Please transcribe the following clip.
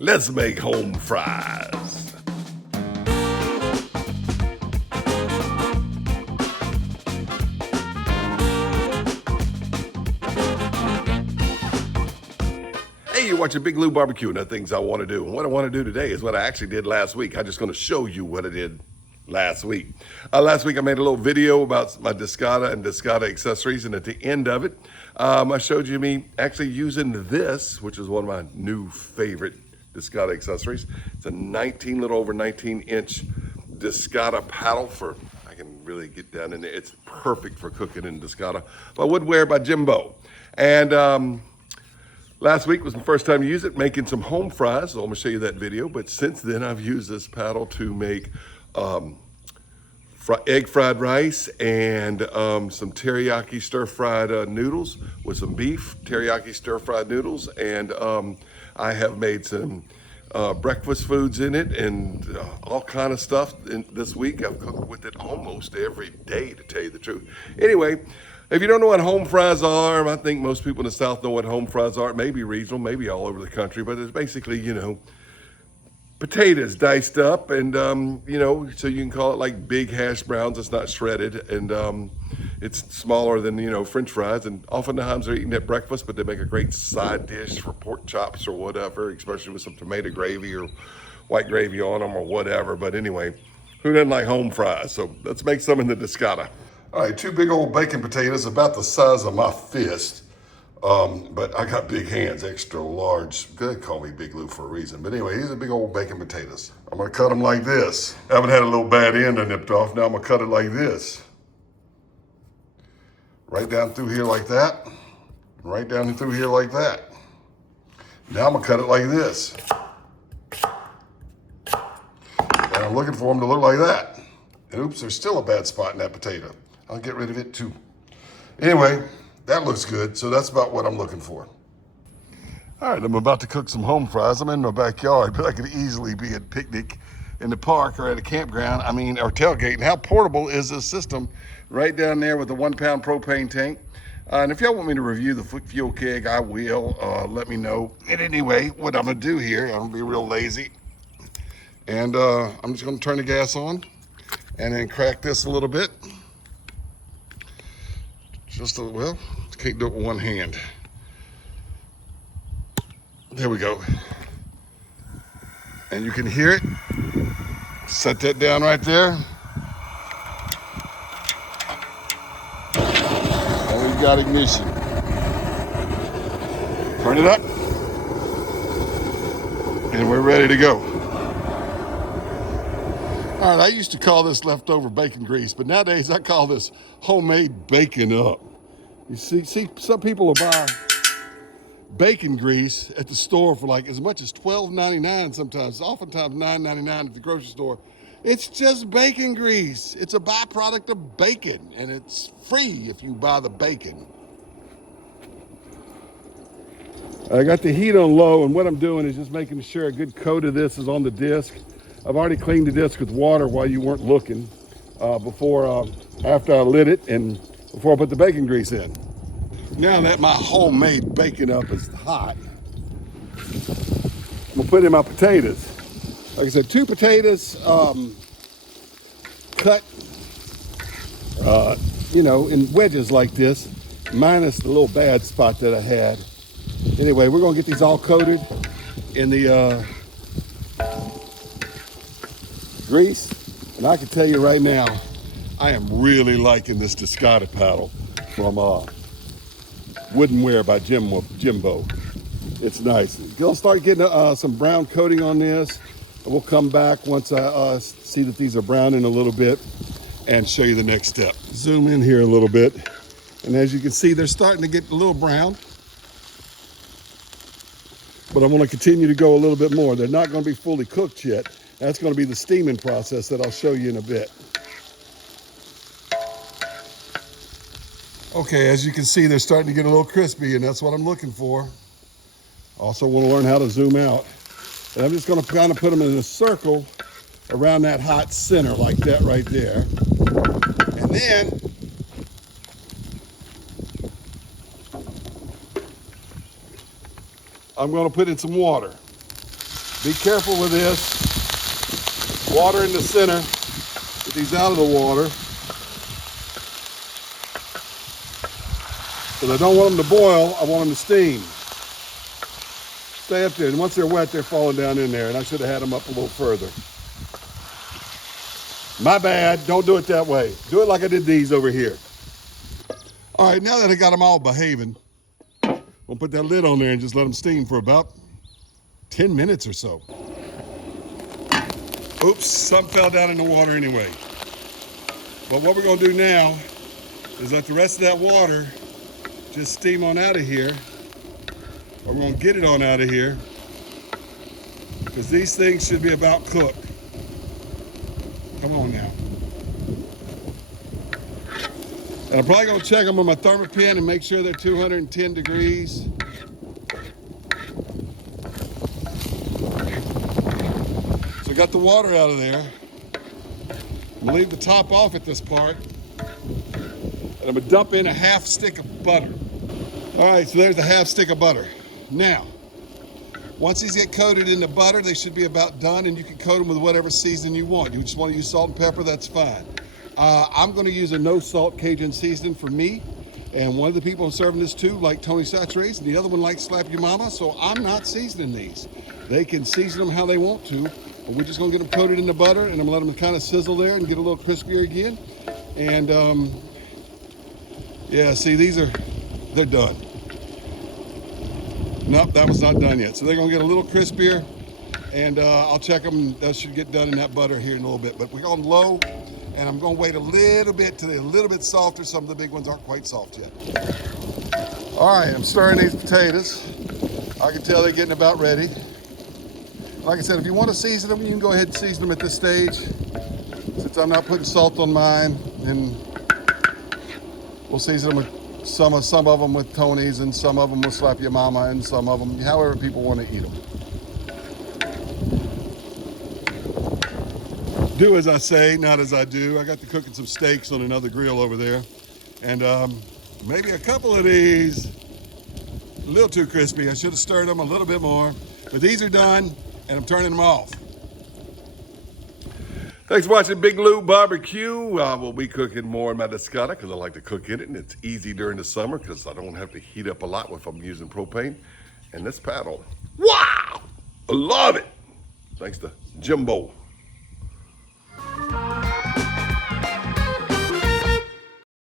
Let's make home fries. Hey, you're watching Big Lou Barbecue and the things I want to do. And what I want to do today is what I actually did last week. I'm just going to show you what I did last week. Last week I made a little video about my Discada and Discada accessories, and at the end of it, I showed you me actually using this, which is one of my new favorite Discada accessories. It's a little over 19-inch Discada paddle for, I can really get down in there. It's perfect for cooking in Discada. By Woodenware by Jimbeaux. And last week was the first time to use it, making some home fries. So I'm gonna show you that video. But since then, I've used this paddle to make egg fried rice and some teriyaki stir-fried noodles with some beef, teriyaki stir-fried noodles. And I have made some breakfast foods in it and all kind of stuff this week. I've cooked with it almost every day, to tell you the truth. Anyway, if you don't know what home fries are, I think most people in the South know what home fries are. Maybe regional, maybe all over the country, but it's basically, potatoes diced up and, so you can call it like big hash browns. It's not shredded, and it's smaller than, French fries. And oftentimes they're eaten at breakfast, but they make a great side dish for pork chops or whatever, especially with some tomato gravy or white gravy on them or whatever. But anyway, who doesn't like home fries? So let's make some in the Discada. All right, 2 big old bacon potatoes, about the size of my fist. But I got big hands, extra large. They call me Big Lou for a reason. But anyway, these are big old bacon potatoes. I'm gonna cut them like this. I haven't had a little bad end I nipped off. Now I'm gonna cut it like this. Right down through here like that. Right down through here like that. Now I'm gonna cut it like this. And I'm looking for them to look like that. And oops, there's still a bad spot in that potato. I'll get rid of it too. Anyway, that looks good, so that's about what I'm looking for. All right, I'm about to cook some home fries. I'm in my backyard, but I could easily be at a picnic in the park or at a campground, or tailgate. And how portable is this system? Right down there with the 1-pound propane tank. And if y'all want me to review the fuel keg, I will. Let me know. And anyway, what I'm gonna do here, I'm gonna be real lazy. And I'm just gonna turn the gas on and then crack this a little bit. Well, can't do it with one hand. There we go. And you can hear it. Set that down right there. And we've got ignition. Turn it up. And we're ready to go. All right, I used to call this leftover bacon grease, but nowadays I call this homemade bacon up. You see, some people will buy bacon grease at the store for like as much as $12.99 sometimes, oftentimes $9.99 at the grocery store. It's just bacon grease. It's a byproduct of bacon, and it's free if you buy the bacon. I got the heat on low, and what I'm doing is just making sure a good coat of this is on the disc. I've already cleaned the disc with water while you weren't looking after I lit it and before I put the bacon grease in. Now that my homemade bacon up is hot, I'm gonna put in my potatoes. Like I said, 2 potatoes cut, in wedges like this, minus the little bad spot that I had. Anyway, we're gonna get these all coated in the grease, and I can tell you right now, I am really liking this Discada paddle from Woodenware by Jimbeaux. It's nice. Gonna start getting some brown coating on this, and we'll come back once I see that these are browning a little bit and show you the next step. Zoom in here a little bit, and as you can see, they're starting to get a little brown. But I'm gonna continue to go a little bit more. They're not gonna be fully cooked yet. That's gonna be the steaming process that I'll show you in a bit. Okay, as you can see, they're starting to get a little crispy, and that's what I'm looking for. Also want to learn how to zoom out. And I'm just gonna kind of put them in a circle around that hot center like that right there. And then I'm gonna put in some water. Be careful with this. Water in the center. Get these out of the water. Because I don't want them to boil, I want them to steam. Stay up there, and once they're wet, they're falling down in there, and I should have had them up a little further. My bad, don't do it that way. Do it like I did these over here. All right, now that I got them all behaving, we'll put that lid on there and just let them steam for about 10 minutes or so. Oops, something fell down in the water anyway. But what we're gonna do now is let the rest of that water just steam on out of here. Or we're gonna get it on out of here, because these things should be about cooked. Come on now. And I'm probably gonna check them with my thermopin and make sure they're 210 degrees. So I got the water out of there. I'm gonna leave the top off at this part. And I'm gonna dump in a half stick of butter. All right, so there's a half stick of butter. Now, once these get coated in the butter, they should be about done, and you can coat them with whatever seasoning you want. You just want to use salt and pepper, that's fine. I'm going to use a no salt Cajun seasoning for me, and one of the people I'm serving this to like Tony Saturates, and the other one likes Slap Your Mama, so I'm not seasoning these. They can season them how they want to, but we're just going to get them coated in the butter, and I'm going to let them kind of sizzle there and get a little crispier again. And yeah, see, they're done. Nope, that was not done yet. So they're gonna get a little crispier, and I'll check them. That should get done in that butter here in a little bit. But we're on low, and I'm gonna wait a little bit till they're a little bit softer. Some of the big ones aren't quite soft yet. All right, I'm stirring these potatoes. I can tell they're getting about ready. Like I said, if you want to season them, you can go ahead and season them at this stage. Since I'm not putting salt on mine, and we'll season them with some of them with Tony's, and some of them will Slap Your Mama, and some of them however people want to eat them. Do as I say, not as I do. I got to cooking some steaks on another grill over there, and maybe a couple of these a little too crispy. I should have stirred them a little bit more, but these are done, and I'm turning them off. Thanks for watching Big Lou Barbecue. We'll be cooking more in my Discada because I like to cook in it, and it's easy during the summer because I don't have to heat up a lot if I'm using propane. And this paddle, wow, I love it. Thanks to Jimbeaux.